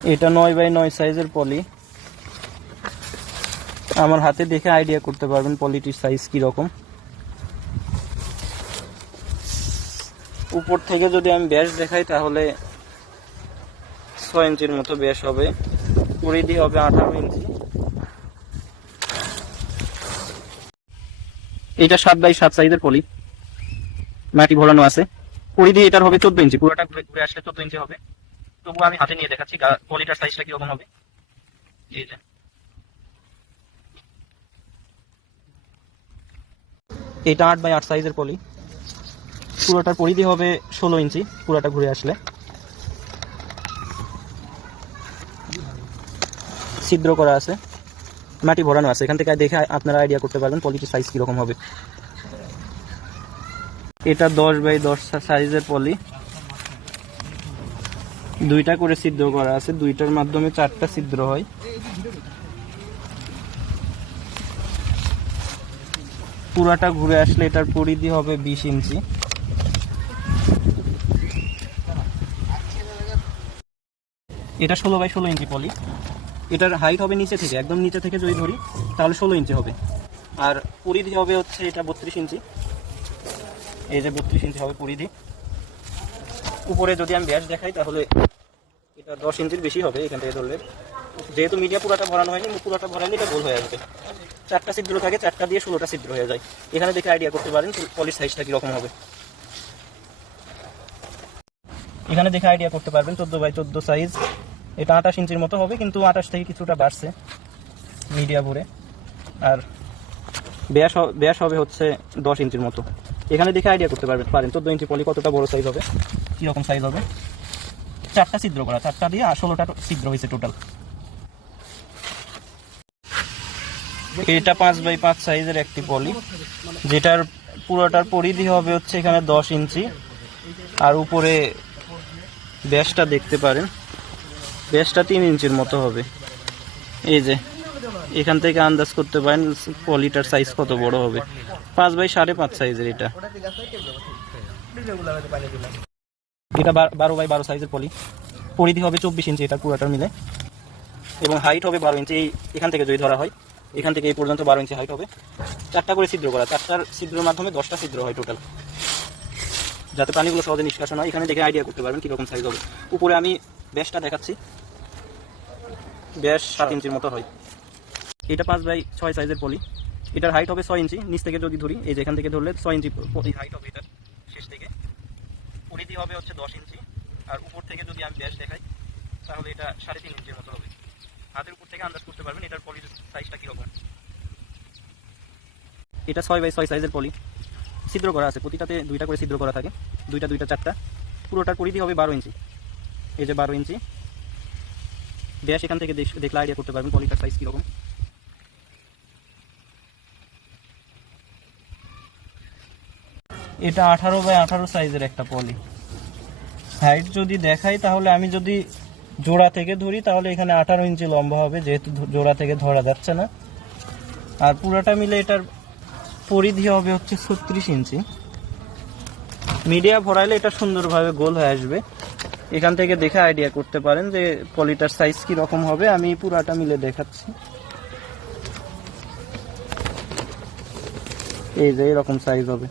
এটা 9x9 সাইজের পলি। আমার হাতে দেখে আইডিয়া করতে পারবেন পলিটির সাইজ কি রকম। উপর থেকে যদি আমি ব্যাস দেখাই তাহলে 6 ইঞ্চির মতো ব্যাস হবে, পরিধি হবে 18 ইঞ্চি। এটা 7x7 সাইজের পলি, মাটি ভরানো আছে। পরিধি এটার হবে 14 ইঞ্চি, পুরোটা ঘুরে আসলে 14 ইঞ্চি হবে। তবু আমি হাতে নিয়ে দেখাচ্ছি পলিটার সাইজটা কিরকম হবে। এটা 8x8 সাইজের পলি, পুরোটার পরিধি হবে 16 ইঞ্চি, পুরোটা ঘুরে আসলে। ছিদ্র করা আছে, মাটি ভরানো আছে। এখান থেকে দেখে আপনারা আইডিয়া করতে পারবেন পলিটির সাইজ কিরকম হবে। এটা 10x10 সাইজের পলি, দুইটা করে ছিদ্র করা আছে, দুইটার মাধ্যমে 4টা ছিদ্র হয়। পুরাটা ঘুরে আসলে এটার পরিধি হবে 20 ইঞ্চি। এটা 16x16 ইঞ্চি পলি। এটার হাইট হবে নিচে থেকে, একদম নিচে থেকে যদি ধরি তাহলে 16 ইঞ্চি হবে। আর পরিধি হবে হচ্ছে এটা 32 ইঞ্চি। এই যে 32 ইঞ্চি হবে পরিধি। উপরে যদি আমি ব্যাস দেখাই তাহলে এটা 10 ইঞ্চির বেশি হবে এখান থেকে ধরলে। যেহেতু মিডিয়া পুরাটা ভরানো হয়নি, পুরাটা ভরালে এটা গোল হয়ে আসবে। 4টা ছিদ্র থাকে, 4টা দিয়ে 16টা ছিদ্র হয়ে যায়। এখানে দেখে আইডিয়া করতে পারেন পলির সাইজটা কিরকম হবে। এখানে দেখে আইডিয়া করতে পারবেন 14x14 সাইজ। এটা 28 ইঞ্চির মতো হবে, কিন্তু 28 থেকে কিছুটা বাড়ছে মিডিয়া ভরে। আর ব্যাস হবে হচ্ছে 10 ইঞ্চির মতো। এখানে দেখে আইডিয়া করতে পারেন 14 ইঞ্চি পলি কতটা বড় সাইজ হবে, কিরকম সাইজ হবে। 4টা ছিদ্র করা, 4টা দিয়ে 16টা ছিদ্র হয়েছে টোটাল। এটা 5x5 সাইজের একটি পলি, যেটার পুরোটার পরিধি হবে হচ্ছে এখানে 10 ইঞ্চি। আর উপরে ব্যাসটা দেখতে পারেন, ব্যাসটা 3 ইঞ্চির মতো হবে। এই যে এখান থেকে আন্দাজ করতে পারেন পলিটার সাইজ কত বড় হবে। 5x5.5 সাইজের এটা। এটা 12x12 সাইজের পলি, পরিধি হবে 24 ইঞ্চি এটা পুরোটা মিলে, এবং হাইট হবে 12 ইঞ্চি। এখান থেকে যদি ধরা হয় এখান থেকে এই পর্যন্ত 12 ইঞ্চি হাইট হবে। 4টা করে ছিদ্র করা, 4টার ছিদ্রের মাধ্যমে 10টা ছিদ্র হয় টোটাল, যাতে পানিগুলো সহজে নিষ্কাশন হয়। এখানে দেখে আইডিয়া করতে পারবেন কিরকম সাইজ হবে। উপরে আমি ব্যাসটা দেখাচ্ছি, ব্যাস 7 ইঞ্চির মতো হয়। এটা 5x6 সাইজের পলি, এটার হাইট হবে 6 ইঞ্চি। নিচ থেকে যদি ধরি, এই যে এখান থেকে ধরলে 6 ইঞ্চি হাইট হবে এটার শেষ থেকে। পরিধি হবে হচ্ছে 10 ইঞ্চি। আর উপর থেকে যদি আমি ব্যাস দেখাই তাহলে এটা 3.5 ইঞ্চির মতো হবে। হাতের উপর থেকে আন্দাজ করতে পারবেন এটার পলির সাইজটা কিরকম। এটা 6x6 সাইজের পলি, ছিদ্র করা আছে, প্রতিটাতে 2টা করে ছিদ্র করা থাকে, 2টা 4টা। পুরোটার পরিধি হবে 12 ইঞ্চি। এই যে 12 ইঞ্চি ব্যাস। এখান থেকে দেখলে আইডিয়া করতে পারবেন পলিটার সাইজ কিরকম। এটা 18x18 সাইজের একটা পলি। হাইট যদি দেখাই তাহলে আমি যদি জোড়া থেকে ধরি তাহলে এখানে 18 ইঞ্চি লম্বা হবে, যেহেতু জোড়া থেকে ধরা যাচ্ছে না। আর পুরোটা মিলে এটার পরিধি হবে হচ্ছে 36 ইঞ্চি। মিডিয়া ভরাইলে এটা সুন্দরভাবে গোল হয়ে আসবে। এখান থেকে দেখে আইডিয়া করতে পারেন যে পলিটার সাইজ কি রকম হবে। আমি পুরাটা মিলে দেখাচ্ছি। এই যে এরকম সাইজ হবে।